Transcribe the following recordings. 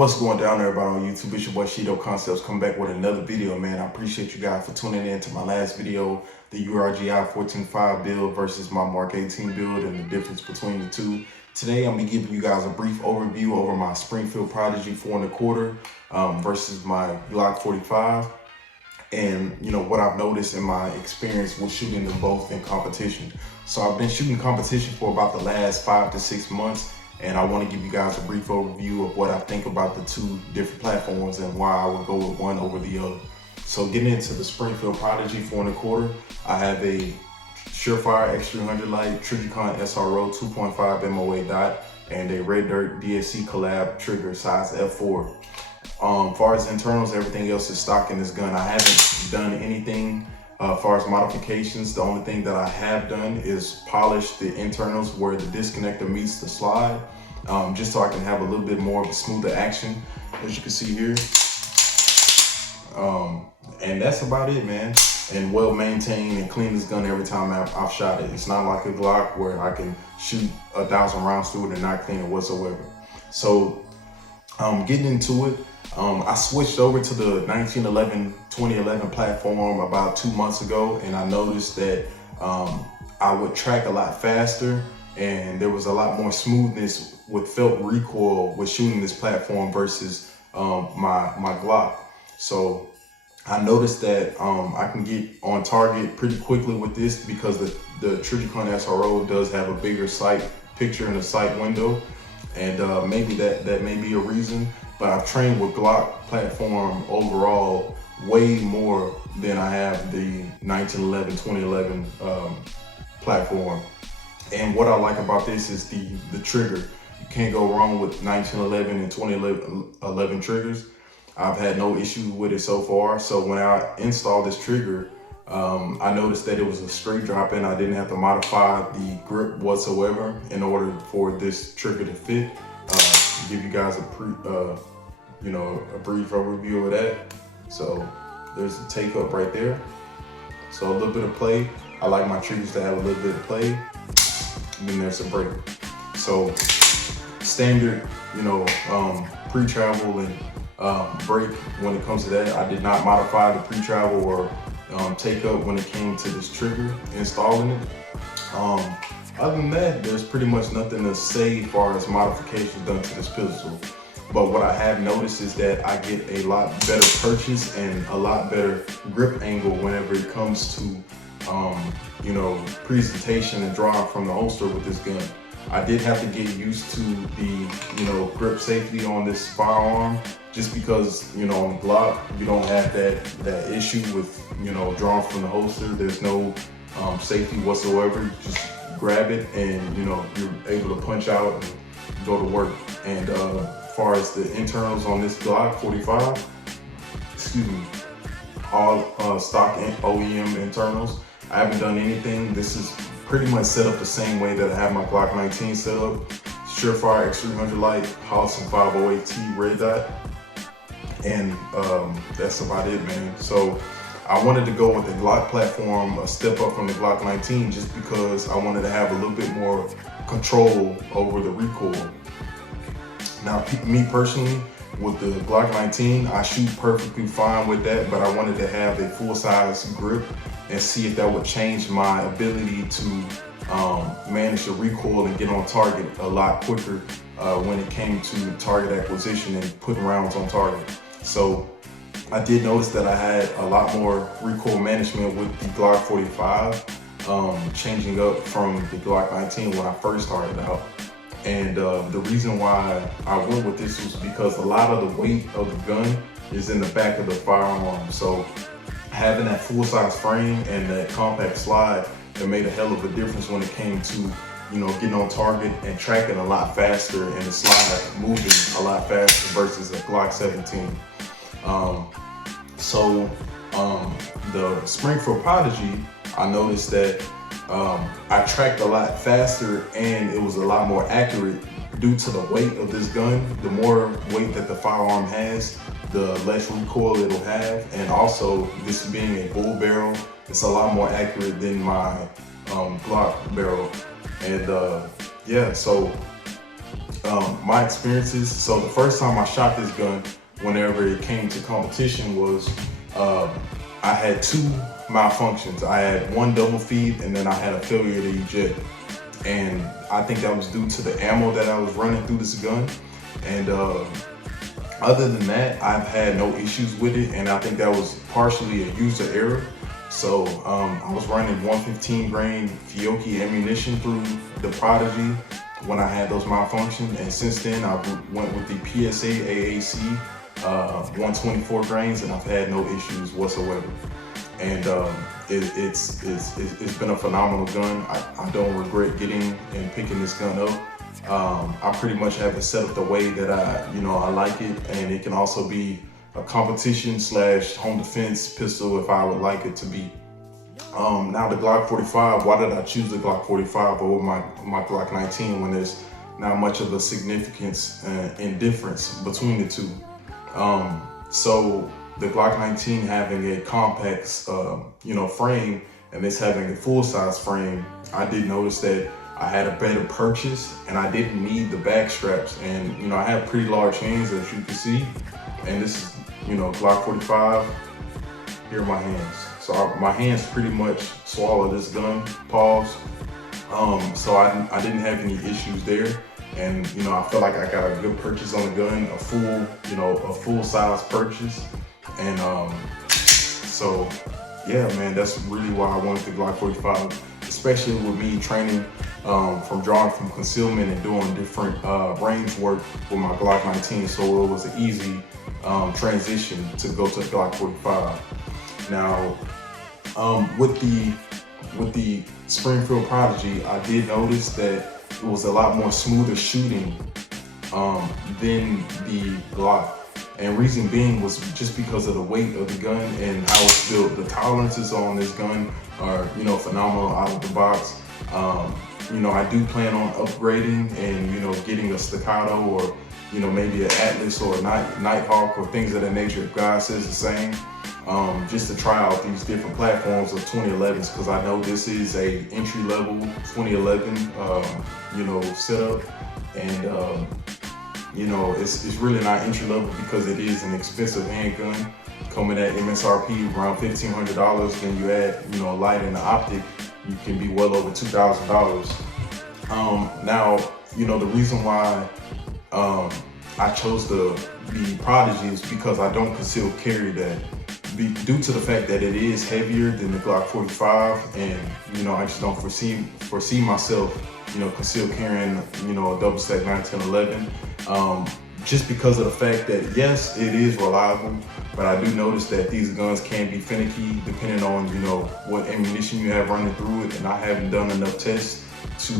What's going down, everybody on YouTube? It's your boy Shido Concepts coming back with another video, man. I appreciate you guys for tuning in to my last video, the URGI 14.5 build versus my Mark 18 build and the difference between the two. Today, I'm gonna be giving you guys a brief overview over my Springfield Prodigy 4 1/4 versus my Glock 45. And what I've noticed in my experience with shooting them both in competition. So I've been shooting competition for about the last 5 to 6 months. And I want to give you guys a brief overview of what I think about the two different platforms and why I would go with one over the other. So getting into the Springfield Prodigy 4 1/4, I have a Surefire X300 Light Trigicon SRO 2.5 MOA dot and a Red Dirt DSC collab trigger size F4. Far as internals, everything else is stock in this gun. I haven't done anything as far as modifications. The only thing that I have done is polish the internals where the disconnector meets the slide, just so I can have a little bit more of a smoother action, as you can see here. And that's about it, man. And well maintained and clean this gun every time I've shot it. It's not like a Glock where I can shoot 1,000 rounds through it and not clean it whatsoever. So getting into it, I switched over to the 2011 platform about 2 months ago, and I noticed that I would track a lot faster and there was a lot more smoothness with felt recoil with shooting this platform versus my Glock. So I noticed that I can get on target pretty quickly with this because the Trigicon SRO does have a bigger sight picture in the sight window, and maybe that may be a reason. But I've trained with Glock platform overall way more than I have the 2011 platform. And what I like about this is the trigger. You can't go wrong with 1911 and 2011 triggers. I've had no issue with it so far. So when I installed this trigger, I noticed that it was a straight drop in. I didn't have to modify the grip whatsoever in order for this trigger to fit. Give you guys a brief overview of that. So there's the take up right there. So a little bit of play. I like my triggers to have a little bit of play. And then there's a break. So standard, pre-travel and break when it comes to that. I did not modify the pre-travel or take up when it came to this trigger, installing it. Other than that, there's pretty much nothing to say as far as modifications done to this pistol. But what I have noticed is that I get a lot better purchase and a lot better grip angle whenever it comes to, presentation and drawing from the holster with this gun. I did have to get used to the, grip safety on this firearm, just because, on the Glock, you don't have that issue with, drawing from the holster. There's no safety whatsoever. You just grab it and, you're able to punch out and go to work. And as far as the internals on this Glock 45, all stock OEM internals. I haven't done anything. This is pretty much set up the same way that I have my Glock 19 set up. Surefire X300 Light, Holliston 508T red dot. And that's about it, man. So I wanted to go with the Glock platform, a step up from the Glock 19, just because I wanted to have a little bit more control over the recoil. Now, me personally, with the Glock 19, I shoot perfectly fine with that, but I wanted to have a full-size grip and see if that would change my ability to manage the recoil and get on target a lot quicker when it came to target acquisition and putting rounds on target. So I did notice that I had a lot more recoil management with the Glock 45, changing up from the Glock 19 when I first started out. And the reason why I went with this was because a lot of the weight of the gun is in the back of the firearm. So having that full-size frame and that compact slide, it made a hell of a difference when it came to, getting on target and tracking a lot faster and the slide moving a lot faster versus a Glock 17. The Springfield Prodigy, I noticed that I tracked a lot faster and it was a lot more accurate due to the weight of this gun. The more weight that the firearm has, the less recoil it'll have, and also this being a bull barrel, it's a lot more accurate than my Glock barrel. And so My experiences. So the first time I shot this gun, whenever it came to competition, was I had two malfunctions. I had one double feed, and then I had a failure to eject. And I think that was due to the ammo that I was running through this gun. And other than that, I've had no issues with it, and I think that was partially a user error. So I was running 115 grain Fiocchi ammunition through the Prodigy when I had those malfunctions, and since then I went with the PSA AAC 124 grains, and I've had no issues whatsoever. And it's been a phenomenal gun. I don't regret getting and picking this gun up. I pretty much have it set up the way that I like it, and it can also be a competition / home defense pistol if I would like it to be. Now the Glock 45, why did I choose the Glock 45 over my Glock 19 when there's not much of a significance and difference between the two? So the Glock 19 having a compact, frame, and this having a full-size frame, I did notice that I had a better purchase, and I didn't need the back straps. And I have pretty large hands, as you can see, and this is Glock 45. Here are my hands. So my hands pretty much swallow this gun. Pause. So I didn't have any issues there, and I feel like I got a good purchase on the gun, a full-size purchase, and so yeah, man, that's really why I wanted the Glock 45, especially with me training from drawing from concealment and doing different range work with my Glock 19, so it was an easy transition to go to Glock 45. Now, with the Springfield Prodigy, I did notice that it was a lot more smoother shooting than the Glock. And reason being was just because of the weight of the gun and how it's built. The tolerances on this gun are, phenomenal out of the box. I do plan on upgrading and, getting a staccato or, maybe an Atlas or a Nighthawk or things of that nature, if God says the same, just to try out these different platforms of 2011s, because I know this is a entry-level 2011, setup. And, it's really not entry level because it is an expensive handgun coming at MSRP around $1,500. Then you add, a light and the optic, you can be well over $2,000. Now, the reason why I chose the Prodigy is because I don't conceal carry that. Due to the fact that it is heavier than the Glock 45, and I just don't foresee myself conceal carrying a double stack 91011, just because of the fact that yes, it is reliable, but I do notice that these guns can be finicky depending on what ammunition you have running through it, and I haven't done enough tests to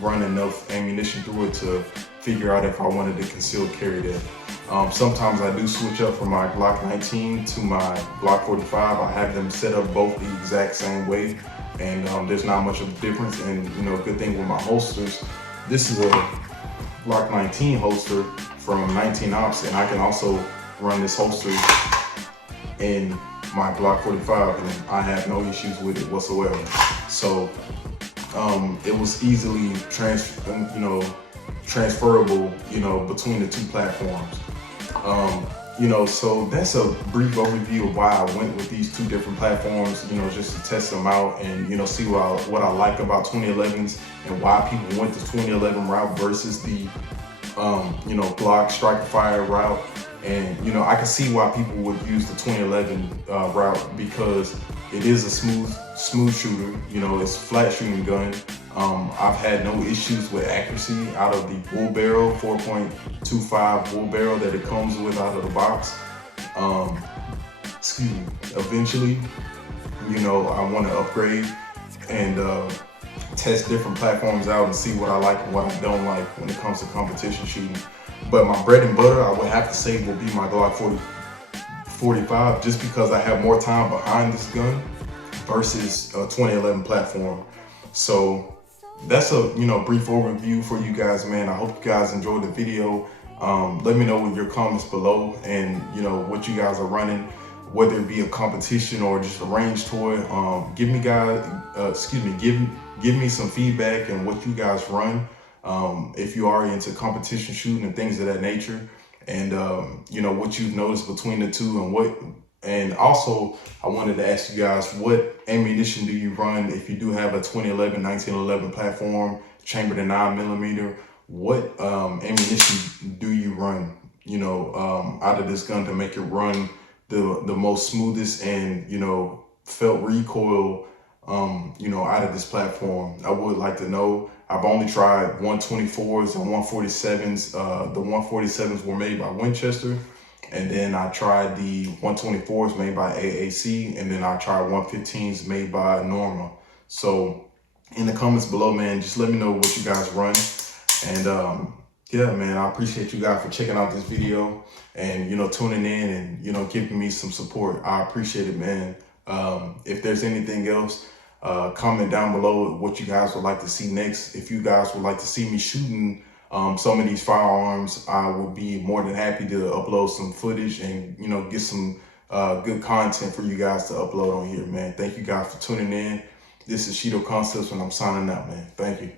run enough ammunition through it to figure out if I wanted to conceal carry that. Sometimes I do switch up from my Glock 19 to my Glock 45. I have them set up both the exact same way, and there's not much of a difference. And good thing with my holsters, this is a Glock 19 holster from 19 Ops, and I can also run this holster in my Glock 45, and I have no issues with it whatsoever. So it was easily transferable, between the two platforms. So that's a brief overview of why I went with these two different platforms, just to test them out and, see what I like about 2011s and why people went the 2011 route versus the, Glock Striker Fire route. And, I can see why people would use the 2011 route because it is a smooth shooter, it's a flat shooting gun. I've had no issues with accuracy out of the bull barrel, 4.25 bull barrel that it comes with out of the box. Eventually, I want to upgrade and test different platforms out and see what I like and what I don't like when it comes to competition shooting. But my bread and butter, I would have to say, will be my Glock 45, just because I have more time behind this gun versus a 2011 platform. So that's a brief overview for you guys, man. I hope you guys enjoyed the video. Let me know in your comments below, and what you guys are running, whether it be a competition or just a range toy. Give me some feedback and what you guys run. if you are into competition shooting and things of that nature, and you know, what you've noticed between the two, and also I wanted to ask you guys, what ammunition do you run if you do have a 2011 1911 platform chambered in 9mm? What ammunition do you run, you know, out of this gun to make it run the most smoothest and, you know, felt recoil, you know, out of this platform? I would like to know. I've only tried 124s and 147s. The 147s were made by Winchester, and then I tried the 124s made by AAC, and then I tried 115s made by Norma. So in the comments below, man, just let me know what you guys run. And yeah, man, I appreciate you guys for checking out this video and, you know, tuning in and, you know, giving me some support. I appreciate it, man. If there's anything else, comment down below what you guys would like to see next. If you guys would like to see me shooting some of these firearms, I would be more than happy to upload some footage and, you know, get some good content for you guys to upload on here, man. Thank you guys for tuning in. This is Shido Concepts, and I'm signing out, man. Thank you.